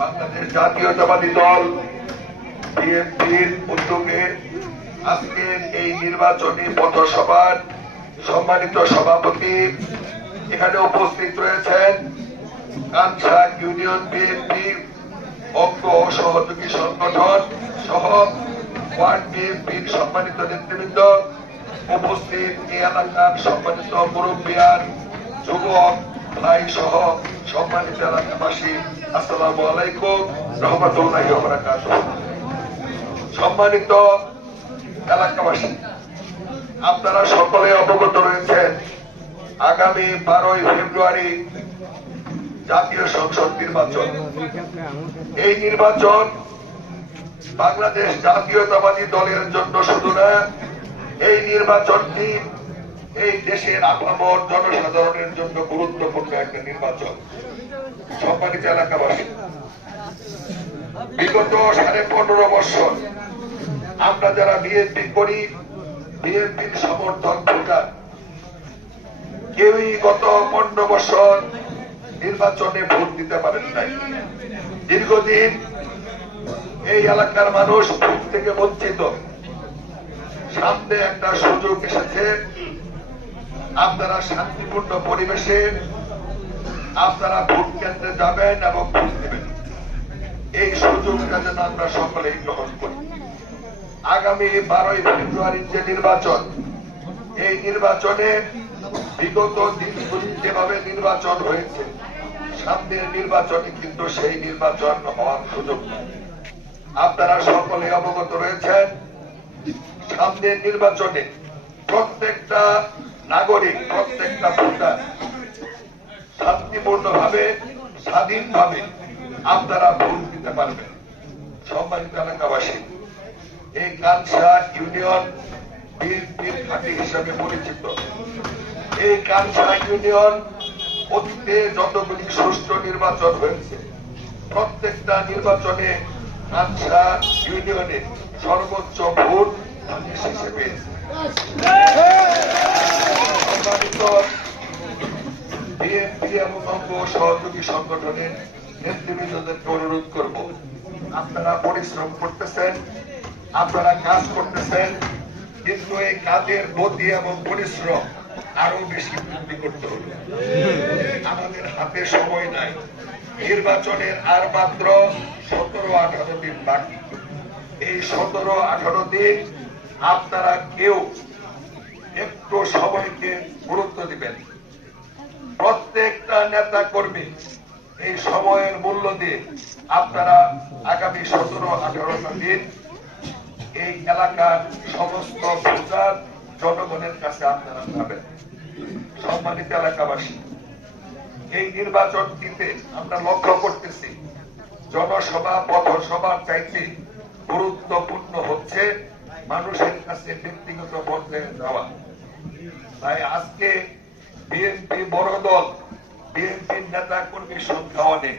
বাংলাদেশ জাতীয়তাবাদী দল বিএনপির উদ্যোগে আজকে এই নির্বাচনী পথসভার সম্মানিত সভাপতি এখানে উপস্থিত রয়েছেন কানসা ইউনিয়ন বিএনপি অঙ্গ ও সহযোগী সংগঠন সহ ওয়ার্ড বিএনপির সম্মানিত নেতৃবৃন্দ, উপস্থিত এই এলাকার সম্মানিত মুরব্বিয়ান, যুবক ভাই সহ সম্মানিত এলাকাবাসী, আসসালামু আলাইকুম রহমতুল্লাহি ওয়া বারাকাতুহু। সম্মানিত এলাকাবাসী, আপনারা সকলে অবগত রয়েছেন আগামী 12ই ফেব্রুয়ারি জাতীয় সংসদ নির্বাচন। এই নির্বাচন বাংলাদেশ জাতীয়তাবাদী দলের জন্য শুধু না, এই নির্বাচনটি এই দেশের আপামর জনসাধারণের জন্য গুরুত্বপূর্ণ একটা নির্বাচন। সম্মানিত এলাকাবাসী, বিগত 15.5 বছর আমরা যারা বিএনপি করি, বিএনপির সমর্থক ভোটার, কেউই গত 15 বছর নির্বাচনে ভোট দিতে পারেন নাই। দীর্ঘদিন এই এলাকার মানুষ ভোট থেকে বঞ্চিত। সামনে একটা সুযোগ এসেছে, আপনারা শান্তিপূর্ণ পরিবেশে আপনারা ভোট কেন্দ্রে যাবেন এবং ভোট দেবেন। এই সুযোগটা যেন আমরা সকলেই গ্রহণ করি। আগামী 12ই ফেব্রুয়ারির যে নির্বাচন, এই নির্বাচনে বিগত দিনগুলি যেভাবে নির্বাচন হয়েছে, সামনের নির্বাচনে কিন্তু সেই নির্বাচন হওয়ার সুযোগ নেই। আপনারা সকলে অবগত রয়েছেন, সামনের নির্বাচনে প্রত্যেকটা নাগরিক, প্রত্যেকটা ভোটার শান্তিপূর্ণভাবে, স্বাধীনভাবে আপনারা ভোট দিতে পারবেন। সম্মানিত এলাকাবাসী, এই কানসা ইউনিয়ন বিএনপির ঘাঁটি হিসাবে পরিচিত। এই কানসা ইউনিয়ন অতীতে যতগুলি সুষ্ঠু নির্বাচন হয়েছে, প্রত্যেকটা নির্বাচনে কানসা ইউনিয়নে সর্বোচ্চ ভোট শেষে পেয়েছে। সম্মানিত বিএনপি এবং অঙ্গ সহযোগী সংগঠনের নেতৃবৃন্দদেরকে অনুরোধ করব, আপনারা পরিশ্রম করতেছেন, আপনারা কাজ করতেছেন, কিন্তু এই কাজের গতি এবং পরিশ্রম আরো বেশি বৃদ্ধি করতে হবে। আমাদের হাতে সময় নাই। নির্বাচনের আর মাত্র 17-18 দিন বাকি। এই 17-18 দিন আপনারা কেউ একটু সময়কে গুরুত্ব দিবেন। প্রত্যেকটা নেতা কর্মী এই সময়ের মূল্য দিয়ে আপনারা আগামী 17-18 দিন এই এলাকার সমস্ত ভোটার জনগণের কাছে আপনারা যাবেন। সম্মানিত এলাকাবাসী, এই নির্বাচনটিতে আমরা লক্ষ্য করতেছি জনসভা, পথসভার চাইতে গুরুত্বপূর্ণ হচ্ছে মানুষের কাছে ব্যক্তিগত পর্যায়ে যাওয়া। তাই আজকে বিএনপি বড় দল, বিএনপির নেতা কর্মীর সংখ্যা অনেক,